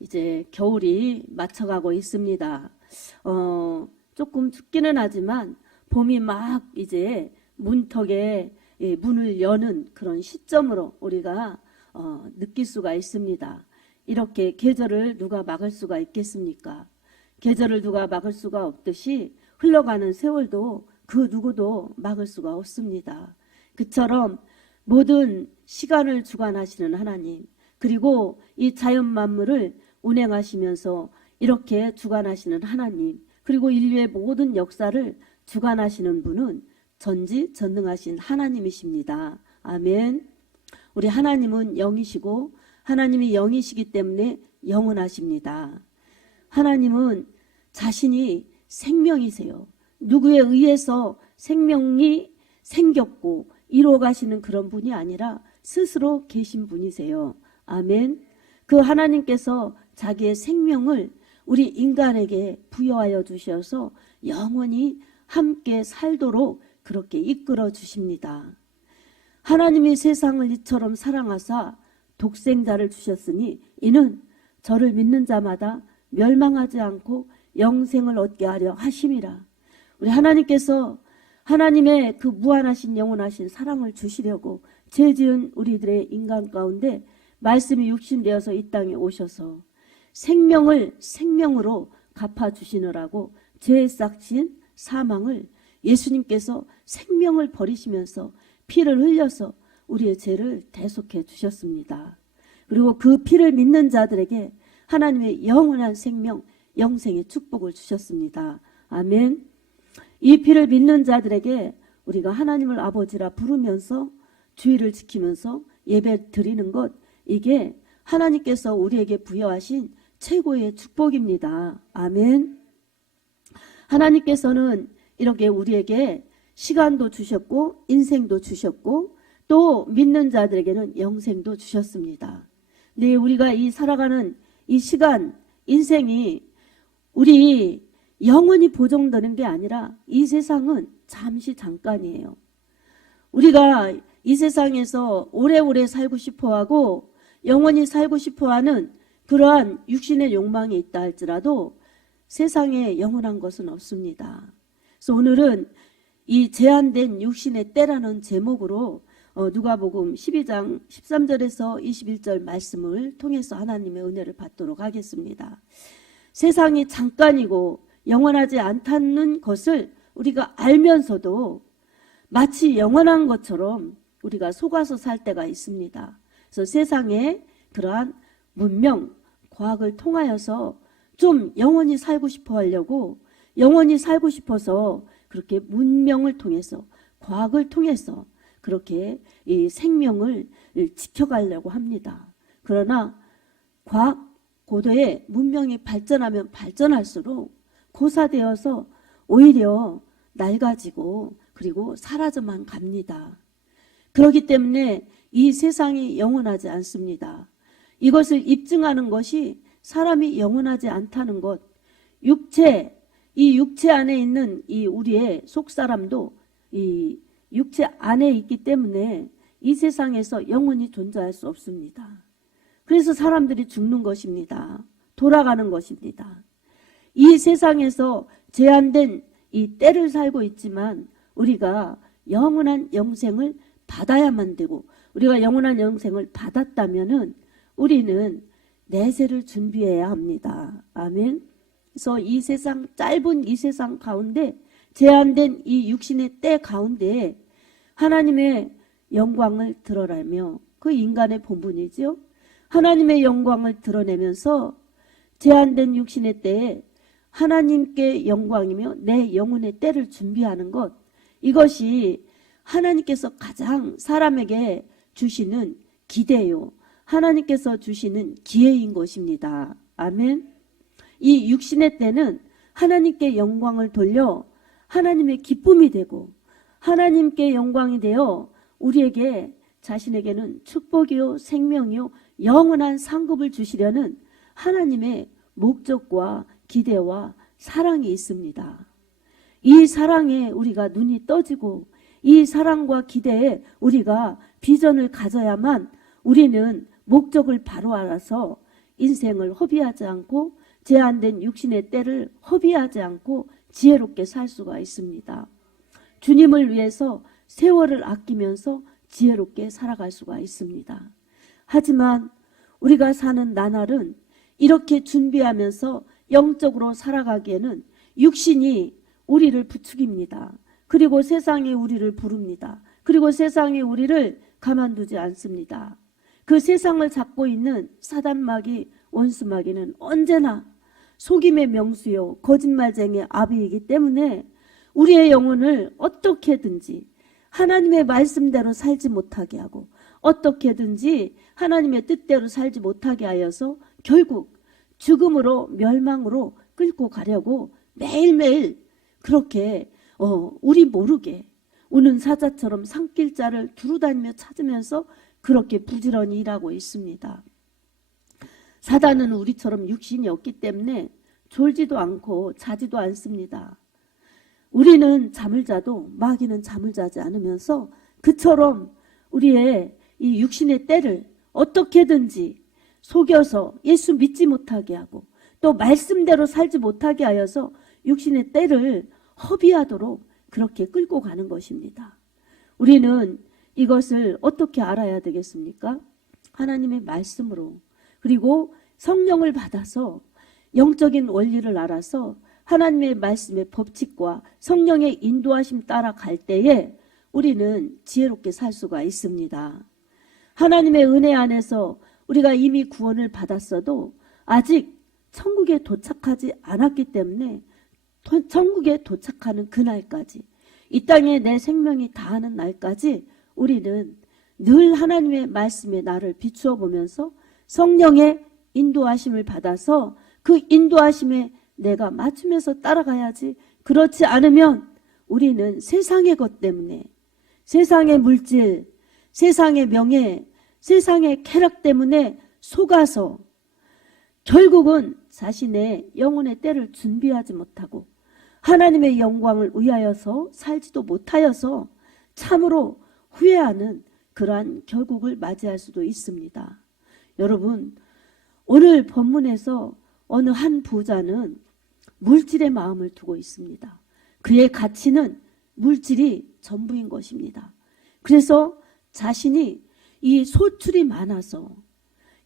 이제 겨울이 맞춰가고 있습니다. 조금 춥기는 하지만 봄이 막 이제 문턱에 문을 여는 그런 시점으로 우리가 느낄 수가 있습니다. 이렇게 계절을 누가 막을 수가 있겠습니까? 계절을 누가 막을 수가 없듯이 흘러가는 세월도 그 누구도 막을 수가 없습니다. 그처럼 모든 시간을 주관하시는 하나님, 그리고 이 자연 만물을 운행하시면서 이렇게 주관하시는 하나님, 그리고 인류의 모든 역사를 주관하시는 분은 전지전능하신 하나님이십니다. 아멘. 우리 하나님은 영이시고 하나님이 영이시기 때문에 영원하십니다. 하나님은 자신이 생명이세요. 누구에 의해서 생명이 생겼고 이루어가시는 그런 분이 아니라 스스로 계신 분이세요. 아멘. 그 하나님께서 자기의 생명을 우리 인간에게 부여하여 주셔서 영원히 함께 살도록 그렇게 이끌어 주십니다. 하나님이 세상을 이처럼 사랑하사 독생자를 주셨으니 이는 저를 믿는 자마다 멸망하지 않고 영생을 얻게 하려 하심이라. 우리 하나님께서 하나님의 그 무한하신 영원하신 사랑을 주시려고 죄 지은 우리들의 인간 가운데 말씀이 육신되어서 이 땅에 오셔서 생명을 생명으로 갚아주시느라고 죄에 싹친 사망을 예수님께서 생명을 버리시면서 피를 흘려서 우리의 죄를 대속해 주셨습니다. 그리고 그 피를 믿는 자들에게 하나님의 영원한 생명, 영생의 축복을 주셨습니다. 아멘. 이 피를 믿는 자들에게 우리가 하나님을 아버지라 부르면서 주의를 지키면서 예배 드리는 것, 이게 하나님께서 우리에게 부여하신 최고의 축복입니다. 아멘. 하나님께서는 이렇게 우리에게 시간도 주셨고 인생도 주셨고 또 믿는 자들에게는 영생도 주셨습니다. 네, 우리가 이 살아가는 이 시간, 인생이 우리 영원히 보존되는 게 아니라 이 세상은 잠시 잠깐이에요. 우리가 이 세상에서 오래오래 살고 싶어하고 영원히 살고 싶어하는 그러한 육신의 욕망이 있다 할지라도 세상에 영원한 것은 없습니다. 그래서 오늘은 이 제한된 육신의 때라는 제목으로 누가복음 12장 13절에서 21절 말씀을 통해서 하나님의 은혜를 받도록 하겠습니다. 세상이 잠깐이고 영원하지 않다는 것을 우리가 알면서도 마치 영원한 것처럼 우리가 속아서 살 때가 있습니다. 그래서 세상에 그러한 문명, 과학을 통하여서 좀 영원히 살고 싶어 하려고 영원히 살고 싶어서 그렇게 문명을 통해서 과학을 통해서 그렇게 이 생명을 지켜가려고 합니다. 그러나 과학 고도의 문명이 발전하면 발전할수록 고사되어서 오히려 낡아지고 그리고 사라져만 갑니다. 그렇기 때문에 이 세상이 영원하지 않습니다. 이것을 입증하는 것이 사람이 영원하지 않다는 것, 이 육체 안에 있는 이 우리의 속사람도 이 육체 안에 있기 때문에 이 세상에서 영원히 존재할 수 없습니다. 그래서 사람들이 죽는 것입니다. 돌아가는 것입니다. 이 세상에서 제한된 이 때를 살고 있지만 우리가 영원한 영생을 받아야만 되고 우리가 영원한 영생을 받았다면은 우리는 내세를 준비해야 합니다. 아멘. 그래서 이 세상 짧은 이 세상 가운데 제한된 이 육신의 때 가운데 하나님의 영광을 드러내며 그 인간의 본분이죠. 하나님의 영광을 드러내면서 제한된 육신의 때에 하나님께 영광이며 내 영혼의 때를 준비하는 것, 이것이 하나님께서 가장 사람에게 주시는 기대요. 하나님께서 주시는 기회인 것입니다. 아멘. 이 육신의 때는 하나님께 영광을 돌려 하나님의 기쁨이 되고 하나님께 영광이 되어 우리에게 자신에게는 축복이요 생명이요 영원한 상급을 주시려는 하나님의 목적과 기대와 사랑이 있습니다. 이 사랑에 우리가 눈이 떠지고 이 사랑과 기대에 우리가 비전을 가져야만 우리는 목적을 바로 알아서 인생을 허비하지 않고 제한된 육신의 때를 허비하지 않고 지혜롭게 살 수가 있습니다. 주님을 위해서 세월을 아끼면서 지혜롭게 살아갈 수가 있습니다. 하지만 우리가 사는 나날은 이렇게 준비하면서 영적으로 살아가기에는 육신이 우리를 부추깁니다. 그리고 세상이 우리를 부릅니다. 그리고 세상이 우리를 가만두지 않습니다. 그 세상을 잡고 있는 사단마귀, 원수마귀는 언제나 속임의 명수요 거짓말쟁이의 아비이기 때문에 우리의 영혼을 어떻게든지 하나님의 말씀대로 살지 못하게 하고 어떻게든지 하나님의 뜻대로 살지 못하게 하여서 결국 죽음으로 멸망으로 끌고 가려고 매일매일 그렇게 우리 모르게 우는 사자처럼 산길자를 두루다니며 찾으면서 그렇게 부지런히 일하고 있습니다. 사단은 우리처럼 육신이 없기 때문에 졸지도 않고 자지도 않습니다. 우리는 잠을 자도 마귀는 잠을 자지 않으면서 그처럼 우리의 이 육신의 때를 어떻게든지 속여서 예수 믿지 못하게 하고 또 말씀대로 살지 못하게 하여서 육신의 때를 허비하도록 그렇게 끌고 가는 것입니다. 우리는 이것을 어떻게 알아야 되겠습니까? 하나님의 말씀으로 그리고 성령을 받아서 영적인 원리를 알아서 하나님의 말씀의 법칙과 성령의 인도하심 따라 갈 때에 우리는 지혜롭게 살 수가 있습니다. 하나님의 은혜 안에서 우리가 이미 구원을 받았어도 아직 천국에 도착하지 않았기 때문에 천국에 도착하는 그날까지 이 땅에 내 생명이 다하는 날까지 우리는 늘 하나님의 말씀에 나를 비추어 보면서 성령의 인도하심을 받아서 그 인도하심에 내가 맞추면서 따라가야지. 그렇지 않으면 우리는 세상의 것 때문에 세상의 물질, 세상의 명예, 세상의 쾌락 때문에 속아서 결국은 자신의 영혼의 때를 준비하지 못하고 하나님의 영광을 위하여서 살지도 못하여서 참으로 후회하는 그러한 결국을 맞이할 수도 있습니다. 여러분, 오늘 본문에서 어느 한 부자는 물질의 마음을 두고 있습니다. 그의 가치는 물질이 전부인 것입니다. 그래서 자신이 이 소출이 많아서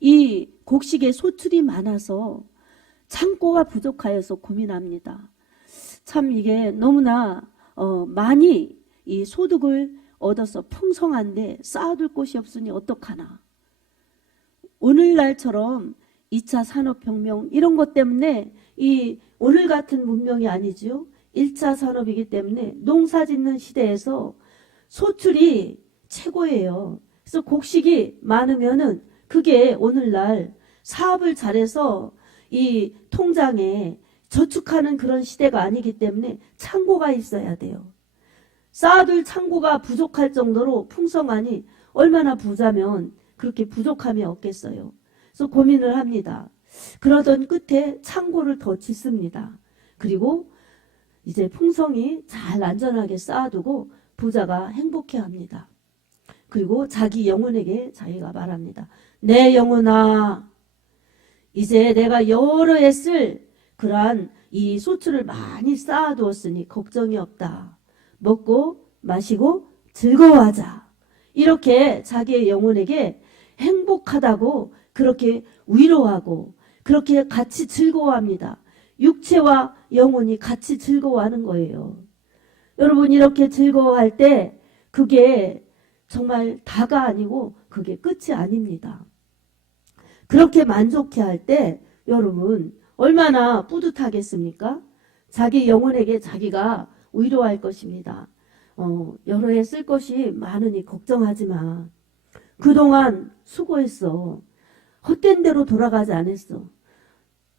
이 곡식의 소출이 많아서 창고가 부족하여서 고민합니다. 참 이게 너무나 많이 이 소득을 얻어서 풍성한데 쌓아둘 곳이 없으니 어떡하나. 오늘날처럼 2차 산업혁명 이런 것 때문에 이 오늘 같은 문명이 아니죠. 1차 산업이기 때문에 농사 짓는 시대에서 소출이 최고예요. 그래서 곡식이 많으면은 그게 오늘날 사업을 잘해서 이 통장에 저축하는 그런 시대가 아니기 때문에 창고가 있어야 돼요. 쌓아둘 창고가 부족할 정도로 풍성하니 얼마나 부자면 그렇게 부족함이 없겠어요. 그래서 고민을 합니다. 그러던 끝에 창고를 더 짓습니다. 그리고 이제 풍성히 잘 안전하게 쌓아두고 부자가 행복해합니다. 그리고 자기 영혼에게 자기가 말합니다. 내 영혼아, 이제 내가 여러 해 쓸 그러한 이 소출을 많이 쌓아두었으니 걱정이 없다. 먹고 마시고 즐거워하자. 이렇게 자기의 영혼에게 행복하다고 그렇게 위로하고 그렇게 같이 즐거워합니다. 육체와 영혼이 같이 즐거워하는 거예요. 여러분, 이렇게 즐거워할 때 그게 정말 다가 아니고 그게 끝이 아닙니다. 그렇게 만족해할 때 여러분 얼마나 뿌듯하겠습니까? 자기 영혼에게 자기가 위로할 것입니다. 여러 해 쓸 것이 많으니 걱정하지 마. 그동안 수고했어. 헛된 대로 돌아가지 않았어.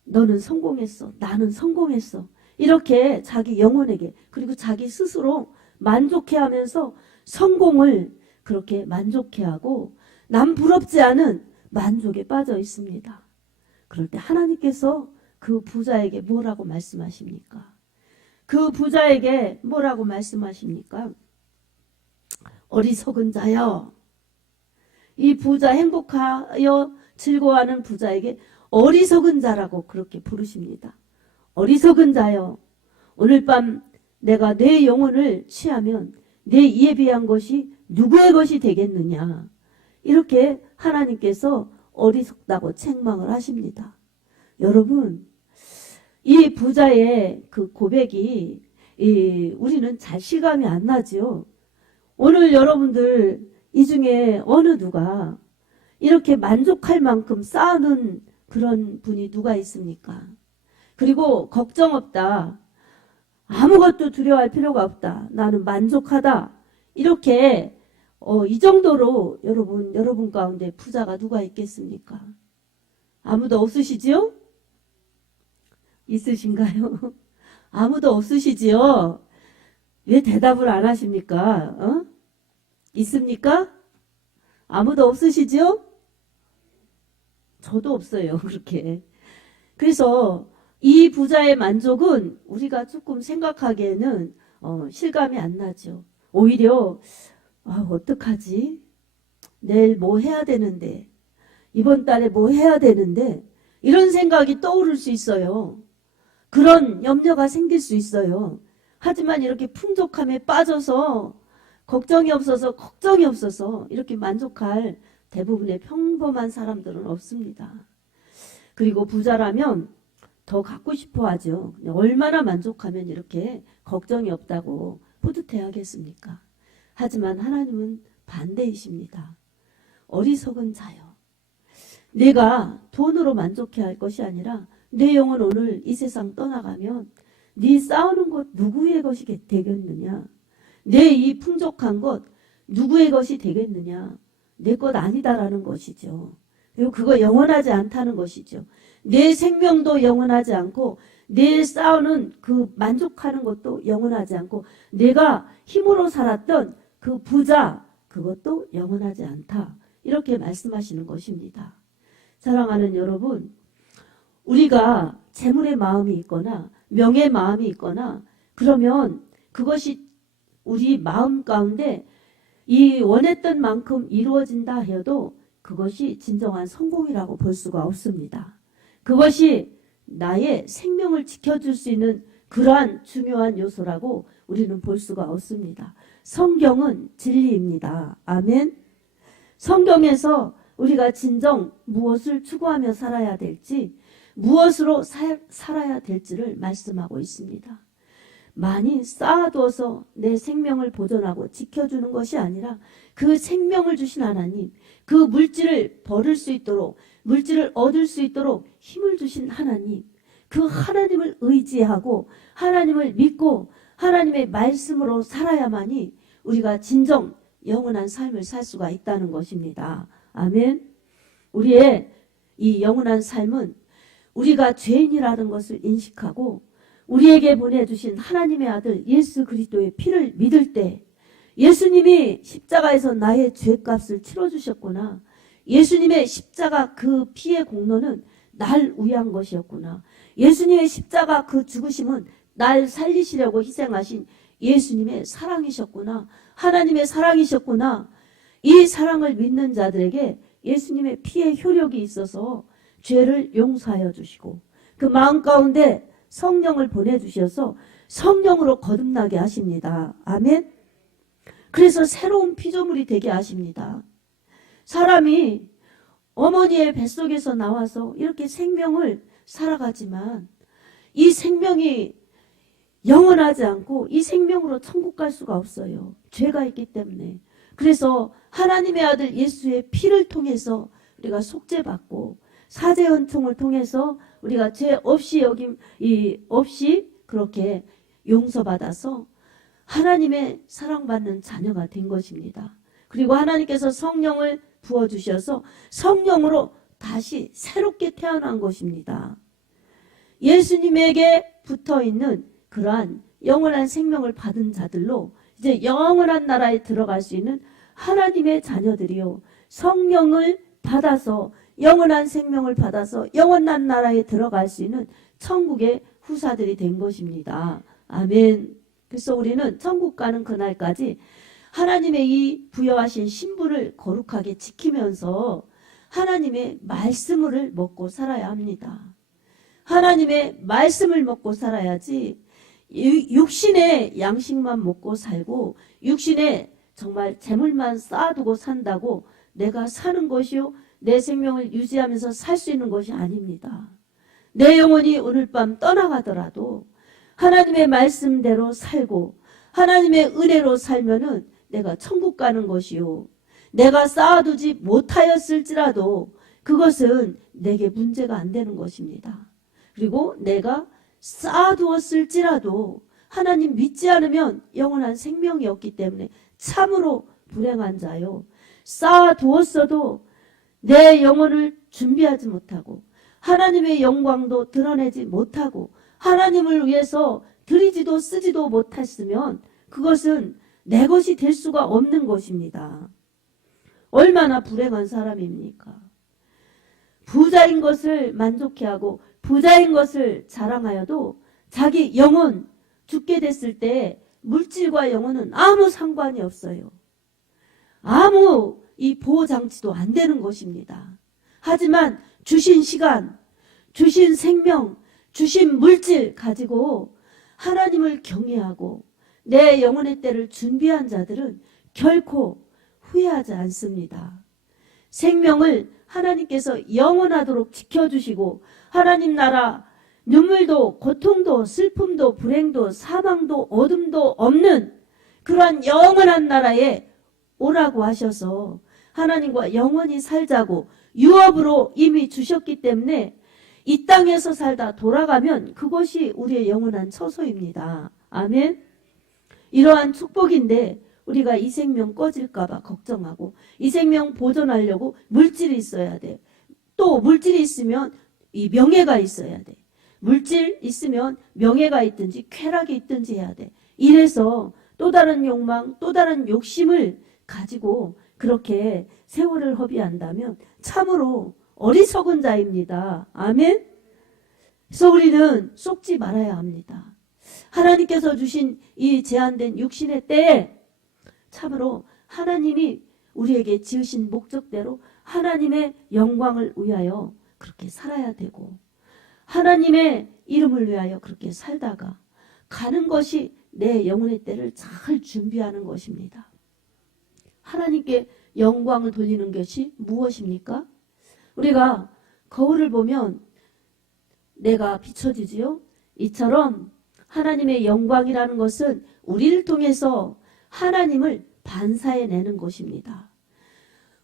너는 성공했어. 나는 성공했어. 이렇게 자기 영혼에게 그리고 자기 스스로 만족해하면서 성공을 그렇게 만족해하고 남 부럽지 않은 만족에 빠져 있습니다. 그럴 때 하나님께서 그 부자에게 뭐라고 말씀하십니까? 그 부자에게 뭐라고 말씀하십니까? 어리석은 자여. 이 부자 행복하여 즐거워하는 부자에게 어리석은 자라고 그렇게 부르십니다. 어리석은 자여, 오늘 밤 내가 내 영혼을 취하면 내 이에 비한 것이 누구의 것이 되겠느냐. 이렇게 하나님께서 어리석다고 책망을 하십니다. 여러분, 이 부자의 그 고백이 우리는 잘 실감이 안 나지요. 오늘 여러분들 이 중에 어느 누가 이렇게 만족할 만큼 쌓아놓은 그런 분이 누가 있습니까? 그리고 걱정 없다. 아무것도 두려워할 필요가 없다. 나는 만족하다. 이렇게 이 정도로 여러분 가운데 부자가 누가 있겠습니까? 아무도 없으시지요? 있으신가요? 아무도 없으시지요? 왜 대답을 안 하십니까? 있습니까? 아무도 없으시지요? 저도 없어요. 그렇게. 그래서 이 부자의 만족은 우리가 조금 생각하기에는 실감이 안 나죠. 오히려 어떡하지? 내일 뭐 해야 되는데, 이번 달에 뭐 해야 되는데, 이런 생각이 떠오를 수 있어요. 그런 염려가 생길 수 있어요. 하지만 이렇게 풍족함에 빠져서 걱정이 없어서 이렇게 만족할 대부분의 평범한 사람들은 없습니다. 그리고 부자라면 더 갖고 싶어 하죠. 얼마나 만족하면 이렇게 걱정이 없다고 뿌듯해 하겠습니까? 하지만 하나님은 반대이십니다. 어리석은 자여. 내가 돈으로 만족해야 할 것이 아니라 내 영혼 오늘 이 세상 떠나가면 네 쌓아놓은 것 누구의 것이 되겠느냐? 내 이 풍족한 것 누구의 것이 되겠느냐? 내 것 아니다라는 것이죠. 그리고 그거 영원하지 않다는 것이죠. 내 생명도 영원하지 않고 내 쌓아놓은 그 만족하는 것도 영원하지 않고 내가 힘으로 살았던 그 부자 그것도 영원하지 않다. 이렇게 말씀하시는 것입니다. 사랑하는 여러분, 우리가 재물의 마음이 있거나 명예의 마음이 있거나 그러면 그것이 우리 마음 가운데 이 원했던 만큼 이루어진다 해도 그것이 진정한 성공이라고 볼 수가 없습니다. 그것이 나의 생명을 지켜줄 수 있는 그러한 중요한 요소라고 우리는 볼 수가 없습니다. 성경은 진리입니다. 아멘. 성경에서 우리가 진정 무엇을 추구하며 살아야 될지, 무엇으로 살아야 될지를 말씀하고 있습니다. 많이 쌓아두어서 내 생명을 보존하고 지켜주는 것이 아니라 그 생명을 주신 하나님, 그 물질을 벌을 수 있도록, 물질을 얻을 수 있도록 힘을 주신 하나님, 그 하나님을 의지하고 하나님을 믿고 하나님의 말씀으로 살아야만이 우리가 진정 영원한 삶을 살 수가 있다는 것입니다. 아멘. 우리의 이 영원한 삶은 우리가 죄인이라는 것을 인식하고 우리에게 보내주신 하나님의 아들 예수 그리스도의 피를 믿을 때 예수님이 십자가에서 나의 죄값을 치러주셨구나. 예수님의 십자가 그 피의 공로는 날 위한 것이었구나. 예수님의 십자가 그 죽으심은 날 살리시려고 희생하신 예수님의 사랑이셨구나. 하나님의 사랑이셨구나. 이 사랑을 믿는 자들에게 예수님의 피의 효력이 있어서 죄를 용서하여 주시고 그 마음 가운데 성령을 보내주셔서 성령으로 거듭나게 하십니다. 아멘. 그래서 새로운 피조물이 되게 하십니다. 사람이 어머니의 뱃속에서 나와서 이렇게 생명을 살아가지만 이 생명이 영원하지 않고 이 생명으로 천국 갈 수가 없어요. 죄가 있기 때문에. 그래서 하나님의 아들 예수의 피를 통해서 우리가 속죄받고 사죄 은총을 통해서 우리가 죄 없이 없이 그렇게 용서받아서 하나님의 사랑받는 자녀가 된 것입니다. 그리고 하나님께서 성령을 부어주셔서 성령으로 다시 새롭게 태어난 것입니다. 예수님에게 붙어있는 그러한 영원한 생명을 받은 자들로 이제 영원한 나라에 들어갈 수 있는 하나님의 자녀들이요. 성령을 받아서 영원한 생명을 받아서 영원한 나라에 들어갈 수 있는 천국의 후사들이 된 것입니다. 아멘. 그래서 우리는 천국 가는 그날까지 하나님의 이 부여하신 신분을 거룩하게 지키면서 하나님의 말씀을 먹고 살아야 합니다. 하나님의 말씀을 먹고 살아야지 육신의 양식만 먹고 살고 육신의 정말 재물만 쌓아두고 산다고 내가 사는 것이요 내 생명을 유지하면서 살 수 있는 것이 아닙니다. 내 영혼이 오늘 밤 떠나가더라도 하나님의 말씀대로 살고 하나님의 은혜로 살면은 내가 천국 가는 것이요 내가 쌓아두지 못하였을지라도 그것은 내게 문제가 안 되는 것입니다. 그리고 내가 쌓아두었을지라도 하나님 믿지 않으면 영원한 생명이 없기 때문에 참으로 불행한 자요. 쌓아두었어도 내 영혼을 준비하지 못하고 하나님의 영광도 드러내지 못하고 하나님을 위해서 드리지도 쓰지도 못했으면 그것은 내 것이 될 수가 없는 것입니다. 얼마나 불행한 사람입니까? 부자인 것을 만족해하고 부자인 것을 자랑하여도 자기 영혼 죽게 됐을 때 물질과 영혼은 아무 상관이 없어요. 아무 이 보호장치도 안 되는 것입니다. 하지만 주신 시간, 주신 생명, 주신 물질 가지고 하나님을 경외하고 내 영혼의 때를 준비한 자들은 결코 후회하지 않습니다. 생명을 하나님께서 영원하도록 지켜주시고 하나님 나라 눈물도 고통도 슬픔도 불행도 사망도 어둠도 없는 그러한 영원한 나라에 오라고 하셔서 하나님과 영원히 살자고 유업으로 이미 주셨기 때문에 이 땅에서 살다 돌아가면 그것이 우리의 영원한 처소입니다. 아멘. 이러한 축복인데 우리가 이 생명 꺼질까봐 걱정하고 이 생명 보존하려고 물질이 있어야 돼. 또 물질이 있으면 이 명예가 있어야 돼. 물질 있으면 명예가 있든지 쾌락이 있든지 해야 돼. 이래서 또 다른 욕망, 또 다른 욕심을 가지고 그렇게 세월을 허비한다면 참으로 어리석은 자입니다. 아멘. 그래서 우리는 속지 말아야 합니다. 하나님께서 주신 이 제한된 육신의 때에 참으로 하나님이 우리에게 지으신 목적대로 하나님의 영광을 위하여 그렇게 살아야 되고 하나님의 이름을 위하여 그렇게 살다가 가는 것이 내 영혼의 때를 잘 준비하는 것입니다. 하나님께 영광을 돌리는 것이 무엇입니까? 우리가 거울을 보면 내가 비춰지지요? 이처럼 하나님의 영광이라는 것은 우리를 통해서 하나님을 반사해내는 것입니다.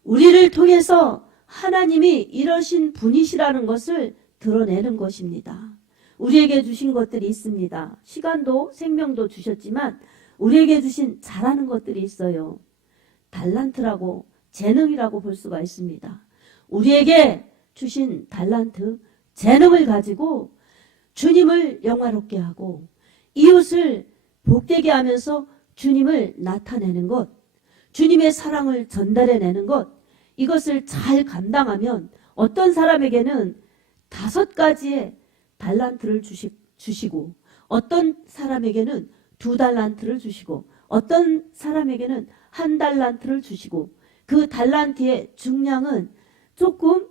우리를 통해서 하나님이 이러신 분이시라는 것을 드러내는 것입니다. 우리에게 주신 것들이 있습니다. 시간도 생명도 주셨지만 우리에게 주신 잘하는 것들이 있어요. 달란트라고 재능이라고 볼 수가 있습니다. 우리에게 주신 달란트, 재능을 가지고 주님을 영화롭게 하고 이웃을 복되게 하면서 주님을 나타내는 것, 주님의 사랑을 전달해내는 것, 이것을 잘 감당하면 어떤 사람에게는 5가지의 달란트를 주시고 어떤 사람에게는 2달란트를 주시고 어떤 사람에게는 1달란트를 주시고 그 달란트의 중량은 조금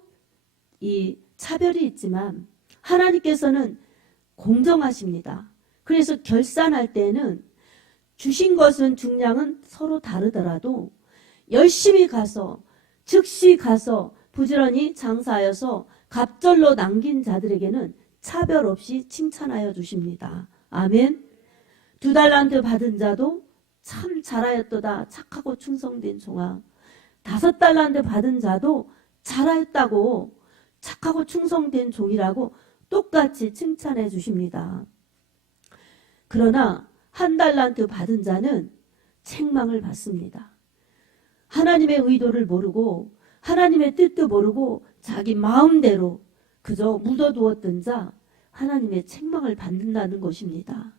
이 차별이 있지만 하나님께서는 공정하십니다. 그래서 결산할 때는 주신 것은 중량은 서로 다르더라도 열심히 가서 즉시 가서 부지런히 장사하여서 갑절로 남긴 자들에게는 차별 없이 칭찬하여 주십니다. 아멘. 2달란트 받은 자도 참 잘하였도다 착하고 충성된 종아. 5달란트 받은 자도 잘하였다고 착하고 충성된 종이라고 똑같이 칭찬해 주십니다. 그러나 1달란트 받은 자는 책망을 받습니다. 하나님의 의도를 모르고 하나님의 뜻도 모르고 자기 마음대로 그저 묻어두었던 자 하나님의 책망을 받는다는 것입니다.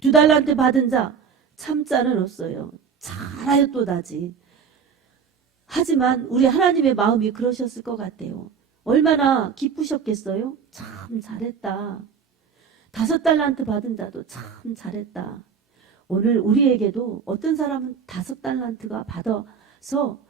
2달란트 받은 자 참자는 없어요. 잘하였도다지. 하지만 우리 하나님의 마음이 그러셨을 것 같아요. 얼마나 기쁘셨겠어요? 참 잘했다. 5달란트 받은 자도 참 잘했다. 오늘 우리에게도 어떤 사람은 5달란트가 받아서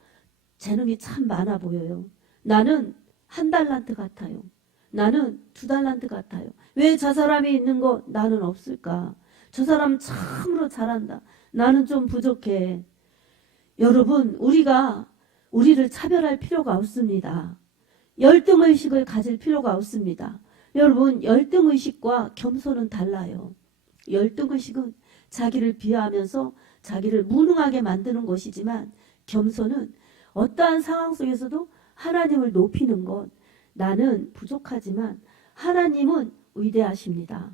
재능이 참 많아 보여요. 나는 1달란트 같아요. 나는 2달란트 같아요. 왜 저 사람이 있는 거 나는 없을까? 저 사람 참으로 잘한다. 나는 좀 부족해. 여러분, 우리를 차별할 필요가 없습니다. 열등의식을 가질 필요가 없습니다. 여러분, 열등의식과 겸손은 달라요. 열등의식은 자기를 비하하면서 자기를 무능하게 만드는 것이지만, 겸손은 어떠한 상황 속에서도 하나님을 높이는 것. 나는 부족하지만 하나님은 위대하십니다.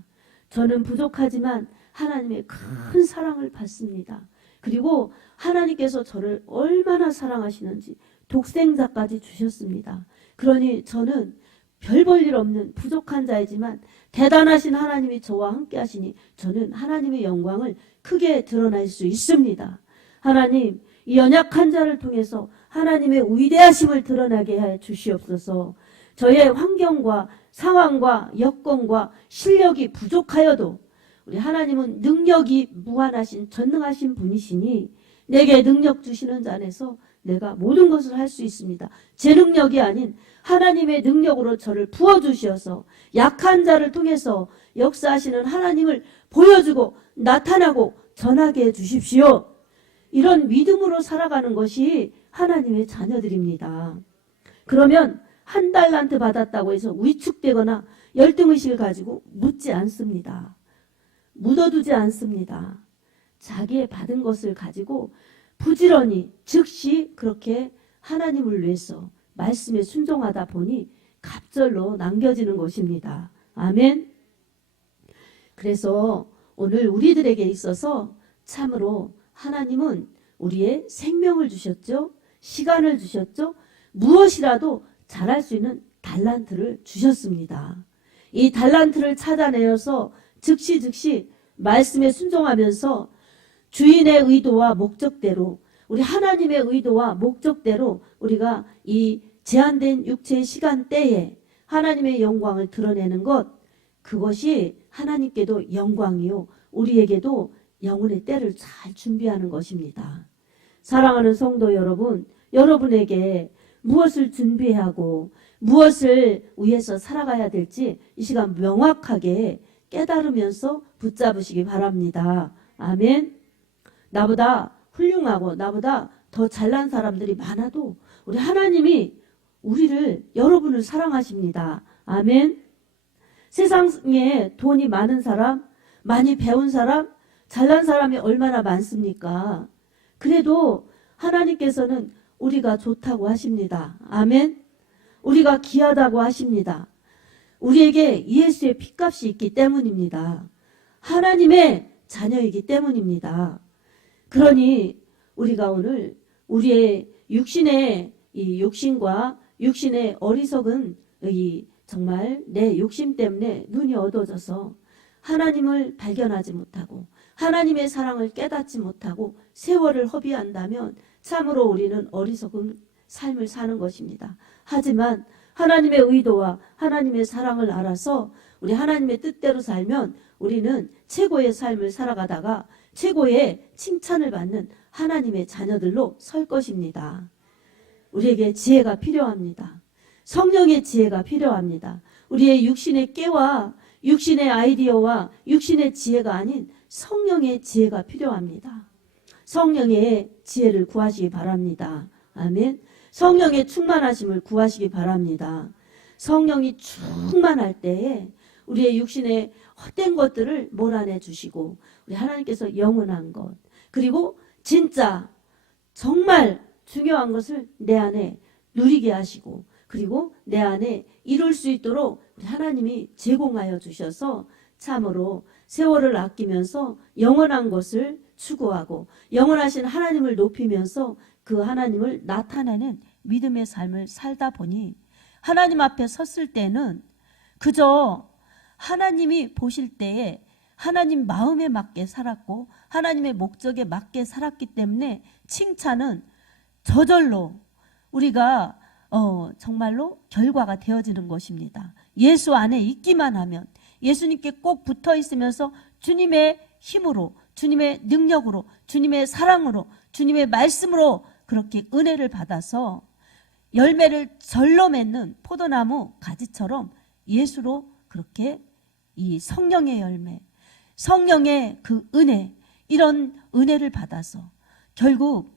저는 부족하지만 하나님의 큰 사랑을 받습니다. 그리고 하나님께서 저를 얼마나 사랑하시는지 독생자까지 주셨습니다. 그러니 저는 별 볼 일 없는 부족한 자이지만 대단하신 하나님이 저와 함께 하시니 저는 하나님의 영광을 크게 드러낼 수 있습니다. 하나님, 이 연약한 자를 통해서 하나님의 위대하심을 드러나게 해 주시옵소서. 저의 환경과 상황과 여건과 실력이 부족하여도 우리 하나님은 능력이 무한하신 전능하신 분이시니 내게 능력 주시는 자 안에서 내가 모든 것을 할 수 있습니다. 제 능력이 아닌 하나님의 능력으로 저를 부어주셔서 약한 자를 통해서 역사하시는 하나님을 보여주고 나타나고 전하게 해주십시오. 이런 믿음으로 살아가는 것이 하나님의 자녀들입니다. 그러면 1달란트 받았다고 해서 위축되거나 열등의식을 가지고 묻지 않습니다. 묻어두지 않습니다. 자기의 받은 것을 가지고 부지런히 즉시 그렇게 하나님을 위해서 말씀에 순종하다 보니 갑절로 남겨지는 것입니다. 아멘. 그래서 오늘 우리들에게 있어서 참으로 하나님은 우리의 생명을 주셨죠. 시간을 주셨죠. 무엇이라도 잘할 수 있는 달란트를 주셨습니다. 이 달란트를 찾아내어서 즉시 말씀에 순종하면서 주인의 의도와 목적대로, 우리 하나님의 의도와 목적대로 우리가 이 제한된 육체의 시간대에 하나님의 영광을 드러내는 것, 그것이 하나님께도 영광이요 우리에게도 영혼의 때를 잘 준비하는 것입니다. 사랑하는 성도 여러분, 여러분에게 무엇을 준비하고 무엇을 위해서 살아가야 될지 이 시간 명확하게 깨달으면서 붙잡으시기 바랍니다. 아멘. 나보다 훌륭하고 나보다 더 잘난 사람들이 많아도 우리 하나님이 여러분을 사랑하십니다. 아멘. 세상에 돈이 많은 사람, 많이 배운 사람, 잘난 사람이 얼마나 많습니까? 그래도 하나님께서는 우리가 좋다고 하십니다. 아멘. 우리가 귀하다고 하십니다. 우리에게 예수의 피값이 있기 때문입니다. 하나님의 자녀이기 때문입니다. 그러니 우리가 오늘 우리의 육신의 이 욕심과 육신의 어리석은 정말 내 욕심 때문에 눈이 어두워져서 하나님을 발견하지 못하고 하나님의 사랑을 깨닫지 못하고 세월을 허비한다면 참으로 우리는 어리석은 삶을 사는 것입니다. 하지만 하나님의 의도와 하나님의 사랑을 알아서 우리 하나님의 뜻대로 살면 우리는 최고의 삶을 살아가다가 최고의 칭찬을 받는 하나님의 자녀들로 설 것입니다. 우리에게 지혜가 필요합니다. 성령의 지혜가 필요합니다. 우리의 육신의 깨와 육신의 아이디어와 육신의 지혜가 아닌 성령의 지혜가 필요합니다. 성령의 지혜를 구하시기 바랍니다. 아멘. 성령의 충만하심을 구하시기 바랍니다. 성령이 충만할 때에 우리의 육신의 헛된 것들을 몰아내 주시고 우리 하나님께서 영원한 것 그리고 진짜 정말 중요한 것을 내 안에 누리게 하시고 그리고 내 안에 이룰 수 있도록 우리 하나님이 제공하여 주셔서 참으로 세월을 아끼면서 영원한 것을 추구하고 영원하신 하나님을 높이면서 그 하나님을 나타내는 믿음의 삶을 살다 보니 하나님 앞에 섰을 때는 그저 하나님이 보실 때에 하나님 마음에 맞게 살았고 하나님의 목적에 맞게 살았기 때문에 칭찬은 저절로 우리가 정말로 결과가 되어지는 것입니다. 예수 안에 있기만 하면 예수님께 꼭 붙어 있으면서 주님의 힘으로 주님의 능력으로 주님의 사랑으로 주님의 말씀으로 그렇게 은혜를 받아서 열매를 절로 맺는 포도나무 가지처럼 예수로 그렇게 이 성령의 열매, 성령의 그 은혜, 이런 은혜를 받아서 결국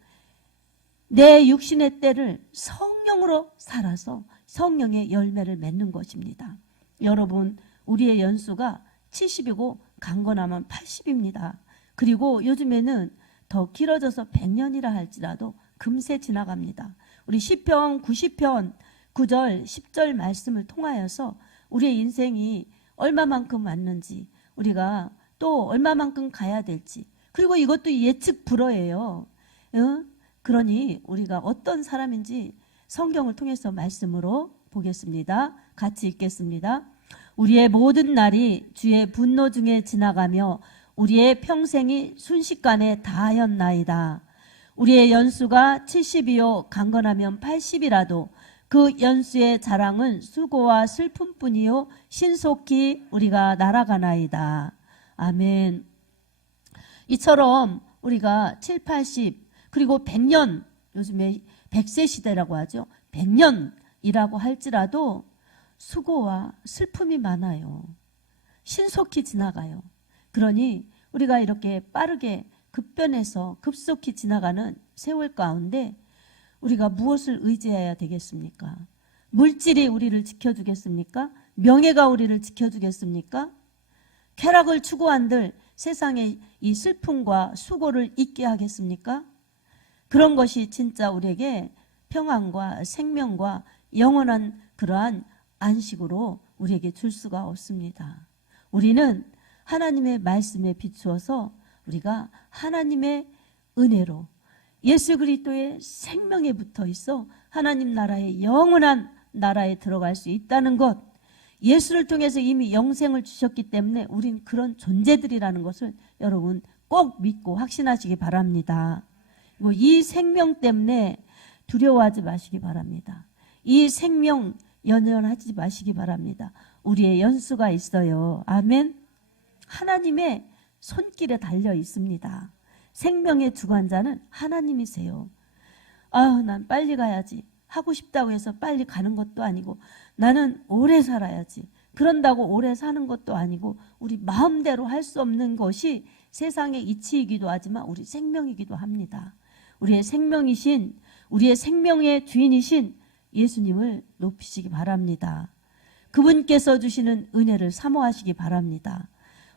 내 육신의 때를 성령으로 살아서 성령의 열매를 맺는 것입니다. 여러분, 우리의 연수가 70이고 강건하면 80입니다. 그리고 요즘에는 더 길어져서 100년이라 할지라도 금세 지나갑니다. 우리 시편 90편 9절 10절 말씀을 통하여서 우리의 인생이 얼마만큼 왔는지, 우리가 또 얼마만큼 가야 될지, 그리고 이것도 예측 불허예요. 그러니 우리가 어떤 사람인지 성경을 통해서 말씀으로 보겠습니다. 같이 읽겠습니다. 우리의 모든 날이 주의 분노 중에 지나가며 우리의 평생이 순식간에 다하였나이다. 우리의 연수가 70이요 강건하면 80이라도 그 연수의 자랑은 수고와 슬픔뿐이요 신속히 우리가 날아가나이다. 아멘. 이처럼 우리가 7, 80 그리고 100년, 요즘에 100세 시대라고 하죠. 100년이라고 할지라도 수고와 슬픔이 많아요. 신속히 지나가요. 그러니 우리가 이렇게 빠르게 급변해서 급속히 지나가는 세월 가운데 우리가 무엇을 의지해야 되겠습니까? 물질이 우리를 지켜주겠습니까? 명예가 우리를 지켜주겠습니까? 쾌락을 추구한들 세상의 이 슬픔과 수고를 잊게 하겠습니까? 그런 것이 진짜 우리에게 평안과 생명과 영원한 그러한 안식으로 우리에게 줄 수가 없습니다. 우리는 하나님의 말씀에 비추어서 우리가 하나님의 은혜로 예수 그리스도의 생명에 붙어 있어 하나님 나라의 영원한 나라에 들어갈 수 있다는 것, 예수를 통해서 이미 영생을 주셨기 때문에 우린 그런 존재들이라는 것을 여러분 꼭 믿고 확신하시기 바랍니다. 이 생명 때문에 두려워하지 마시기 바랍니다. 이 생명 연연하지 마시기 바랍니다. 우리의 연수가 있어요. 아멘. 하나님의 손길에 달려 있습니다. 생명의 주관자는 하나님이세요. 난 빨리 가야지 하고 싶다고 해서 빨리 가는 것도 아니고, 나는 오래 살아야지 그런다고 오래 사는 것도 아니고, 우리 마음대로 할 수 없는 것이 세상의 이치이기도 하지만 우리 생명이기도 합니다. 우리의 생명이신, 우리의 생명의 주인이신 예수님을 높이시기 바랍니다. 그분께서 주시는 은혜를 사모하시기 바랍니다.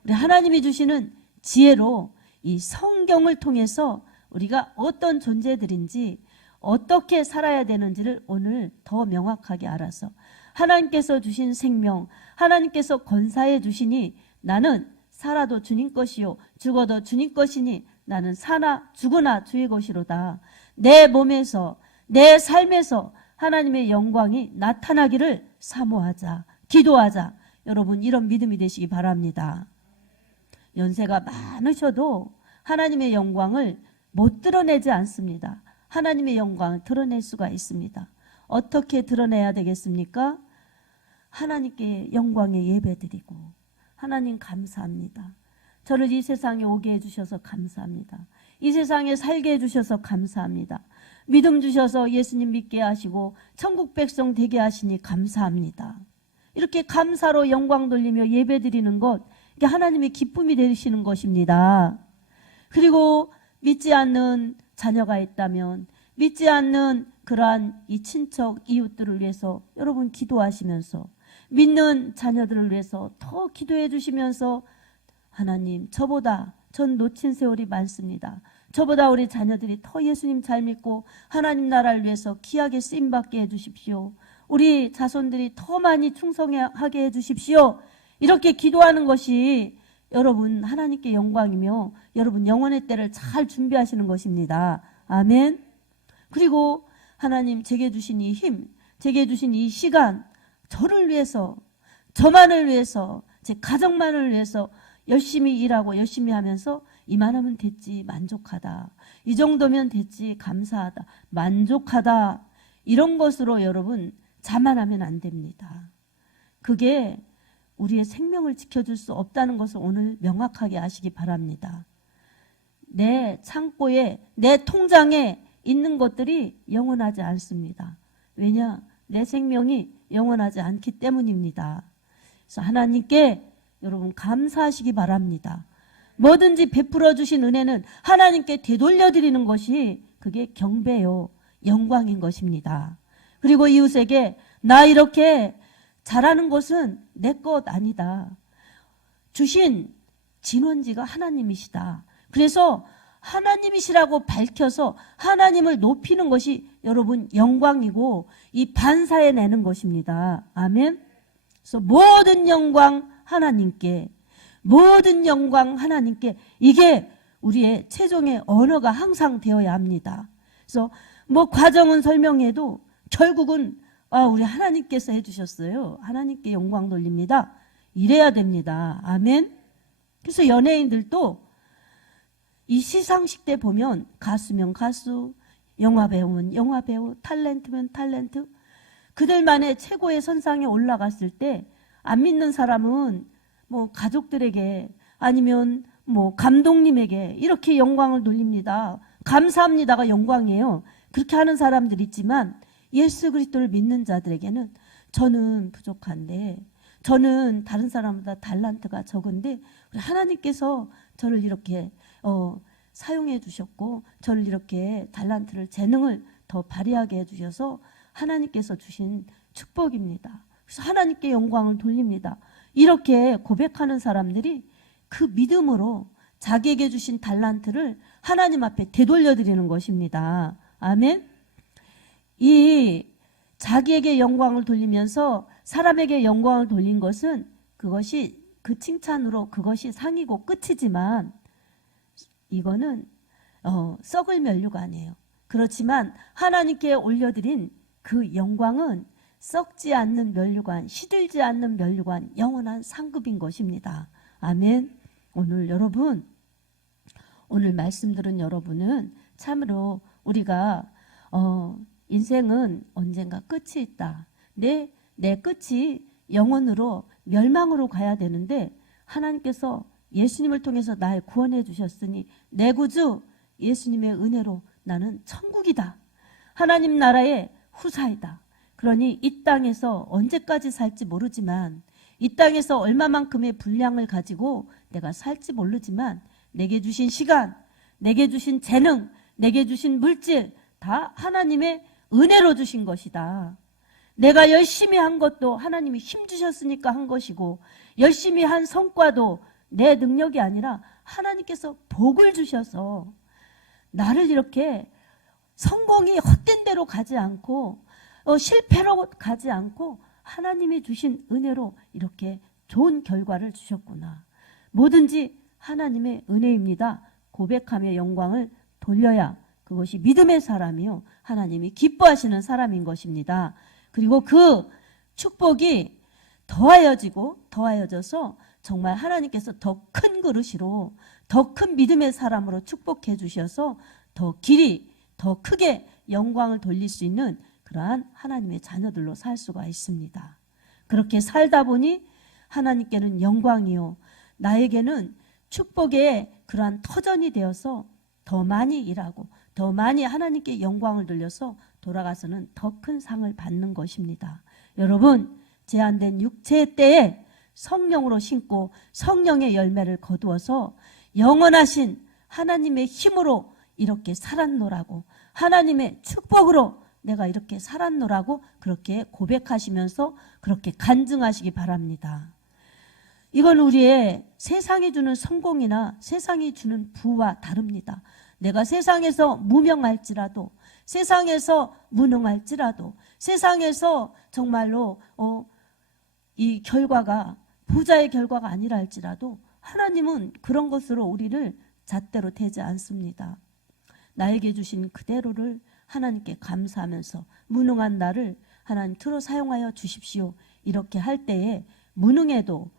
우리 하나님이 주시는 지혜로 이 성경을 통해서 우리가 어떤 존재들인지 어떻게 살아야 되는지를 오늘 더 명확하게 알아서 하나님께서 주신 생명, 하나님께서 건사해 주시니 나는 살아도 주님 것이요 죽어도 주님 것이니 나는 사나 죽으나 주의 것이로다. 내 몸에서 내 삶에서 하나님의 영광이 나타나기를 사모하자, 기도하자. 여러분, 이런 믿음이 되시기 바랍니다. 연세가 많으셔도 하나님의 영광을 못 드러내지 않습니다. 하나님의 영광을 드러낼 수가 있습니다. 어떻게 드러내야 되겠습니까? 하나님께 영광의 예배드리고, 하나님 감사합니다. 저를 이 세상에 오게 해주셔서 감사합니다. 이 세상에 살게 해주셔서 감사합니다. 믿음 주셔서 예수님 믿게 하시고 천국 백성 되게 하시니 감사합니다. 이렇게 감사로 영광 돌리며 예배드리는 것, 이게 하나님의 기쁨이 되시는 것입니다. 그리고 믿지 않는 자녀가 있다면 믿지 않는 그러한 이 친척 이웃들을 위해서 여러분 기도하시면서, 믿는 자녀들을 위해서 더 기도해 주시면서, 하나님, 저보다 전 놓친 세월이 많습니다. 저보다 우리 자녀들이 더 예수님 잘 믿고 하나님 나라를 위해서 귀하게 쓰임받게 해주십시오. 우리 자손들이 더 많이 충성하게 해주십시오. 이렇게 기도하는 것이 여러분 하나님께 영광이며 여러분 영혼의 때를 잘 준비하시는 것입니다. 아멘. 그리고 하나님 제게 주신 이 힘, 제게 주신 이 시간, 저를 위해서, 저만을 위해서, 제 가정만을 위해서 열심히 일하고 열심히 하면서 이만하면 됐지 만족하다, 이 정도면 됐지 감사하다, 만족하다, 이런 것으로 여러분 자만하면 안 됩니다. 그게 우리의 생명을 지켜줄 수 없다는 것을 오늘 명확하게 아시기 바랍니다. 내 창고에, 내 통장에 있는 것들이 영원하지 않습니다. 왜냐? 내 생명이 영원하지 않기 때문입니다. 그래서 하나님께 여러분 감사하시기 바랍니다. 뭐든지 베풀어 주신 은혜는 하나님께 되돌려드리는 것이 그게 경배요, 영광인 것입니다. 그리고 이웃에게 나 이렇게 잘하는 것은 내 것 아니다. 주신 진원지가 하나님이시다. 그래서 하나님이시라고 밝혀서 하나님을 높이는 것이 여러분 영광이고 이 반사해 내는 것입니다. 아멘. 그래서 모든 영광 하나님께, 모든 영광 하나님께, 이게 우리의 최종의 언어가 항상 되어야 합니다. 그래서 뭐 과정은 설명해도 결국은 우리 하나님께서 해주셨어요. 하나님께 영광 돌립니다. 이래야 됩니다. 아멘. 그래서 연예인들도 이 시상식 때 보면 가수면 가수, 영화배우면 영화배우, 탤런트면 탤런트, 그들만의 최고의 선상에 올라갔을 때 안 믿는 사람은 뭐 가족들에게 아니면 뭐 감독님에게 이렇게 영광을 돌립니다. 감사합니다가 영광이에요. 그렇게 하는 사람들이 있지만 예수 그리스도를 믿는 자들에게는 저는 부족한데, 저는 다른 사람보다 달란트가 적은데 우리 하나님께서 저를 이렇게 사용해 주셨고 저를 이렇게 달란트를, 재능을 더 발휘하게 해주셔서 하나님께서 주신 축복입니다. 그래서 하나님께 영광을 돌립니다. 이렇게 고백하는 사람들이 그 믿음으로 자기에게 주신 달란트를 하나님 앞에 되돌려드리는 것입니다. 아멘. 이 자기에게 영광을 돌리면서 사람에게 영광을 돌린 것은 그것이 그 칭찬으로 그것이 상이고 끝이지만 이거는 썩을 면류가 아니에요. 그렇지만 하나님께 올려드린 그 영광은 썩지 않는 면류관, 시들지 않는 면류관, 영원한 상급인 것입니다. 아멘. 오늘 여러분, 오늘 말씀 들은 여러분은 참으로 우리가 인생은 언젠가 끝이 있다. 내 끝이 영원으로 멸망으로 가야 되는데 하나님께서 예수님을 통해서 날 구원해 주셨으니 내 구주 예수님의 은혜로 나는 천국이다. 하나님 나라의 후사이다. 그러니 이 땅에서 언제까지 살지 모르지만, 이 땅에서 얼마만큼의 분량을 가지고 내가 살지 모르지만 내게 주신 시간, 내게 주신 재능, 내게 주신 물질 다 하나님의 은혜로 주신 것이다. 내가 열심히 한 것도 하나님이 힘 주셨으니까 한 것이고, 열심히 한 성과도 내 능력이 아니라 하나님께서 복을 주셔서 나를 이렇게 성공이 헛된 대로 가지 않고 실패로 가지 않고 하나님이 주신 은혜로 이렇게 좋은 결과를 주셨구나. 뭐든지 하나님의 은혜입니다. 고백하며 영광을 돌려야 그것이 믿음의 사람이요, 하나님이 기뻐하시는 사람인 것입니다. 그리고 그 축복이 더하여져서 정말 하나님께서 더 큰 그릇으로, 더 큰 믿음의 사람으로 축복해 주셔서 더 길이, 더 크게 영광을 돌릴 수 있는 그러한 하나님의 자녀들로 살 수가 있습니다. 그렇게 살다 보니 하나님께는 영광이요, 나에게는 축복의 그러한 터전이 되어서 더 많이 일하고 더 많이 하나님께 영광을 돌려서 돌아가서는 더 큰 상을 받는 것입니다. 여러분, 제한된 육체의 때에 성령으로 심고 성령의 열매를 거두어서 영원하신 하나님의 힘으로 이렇게 살았노라고, 하나님의 축복으로 내가 이렇게 살았노라고 그렇게 고백하시면서 그렇게 간증하시기 바랍니다. 이건 우리의 세상이 주는 성공이나 세상이 주는 부와 다릅니다. 내가 세상에서 무명할지라도, 세상에서 무능할지라도, 세상에서 정말로 이 결과가 부자의 결과가 아니라 할지라도 하나님은 그런 것으로 우리를 잣대로 대지 않습니다. 나에게 주신 그대로를 하나님께 감사하면서 무능한 나를 하나님 틀어 사용하여 주십시오. 이렇게 할 때에 무능해도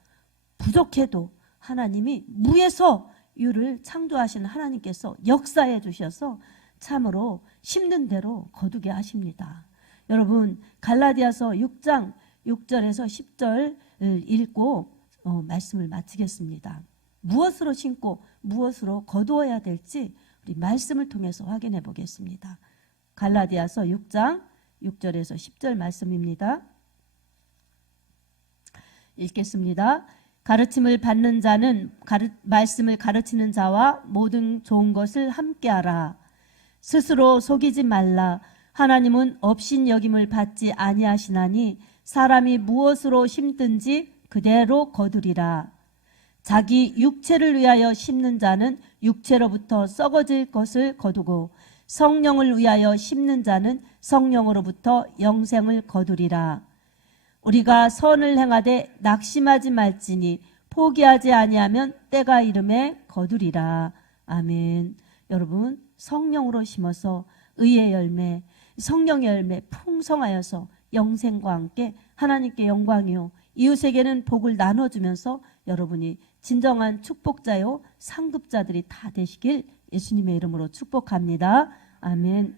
부족해도 하나님이 무에서 유를 창조하신 하나님께서 역사해 주셔서 참으로 심는 대로 거두게 하십니다. 여러분, 갈라디아서 6장 6절에서 10절 읽고 말씀을 마치겠습니다. 무엇으로 심고 무엇으로 거두어야 될지 우리 말씀을 통해서 확인해 보겠습니다. 갈라디아서 6장 6절에서 10절 말씀입니다. 읽겠습니다. 가르침을 받는 자는 말씀을 가르치는 자와 모든 좋은 것을 함께하라. 스스로 속이지 말라. 하나님은 업신여김을 받지 아니하시나니 사람이 무엇으로 심든지 그대로 거두리라. 자기 육체를 위하여 심는 자는 육체로부터 썩어질 것을 거두고 성령을 위하여 심는 자는 성령으로부터 영생을 거두리라. 우리가 선을 행하되 낙심하지 말지니 포기하지 아니하면 때가 이름에 거두리라. 아멘. 여러분, 성령으로 심어서 의의 열매, 성령의 열매 풍성하여서 영생과 함께 하나님께 영광이요 이웃에게는 복을 나눠주면서 여러분이 진정한 축복자요 상급자들이 다 되시길 예수님의 이름으로 축복합니다. 아멘.